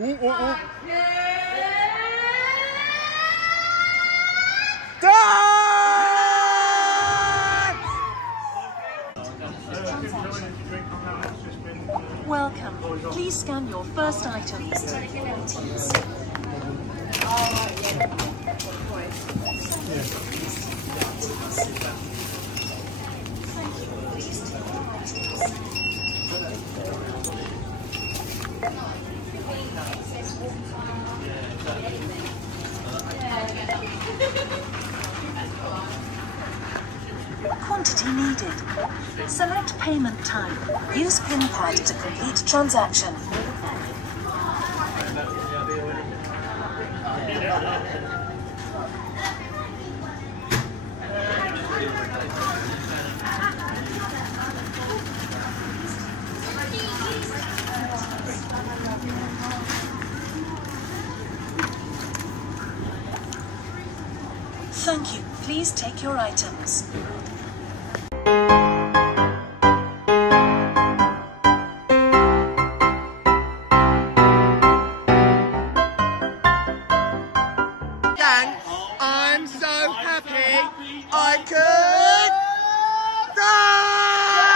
Ooh, ooh, ooh. Welcome. Please scan your first items. Quantity needed. Select payment type. Use PIN pad to complete transaction. Thank you. Please take your items. I'm so happy I could die!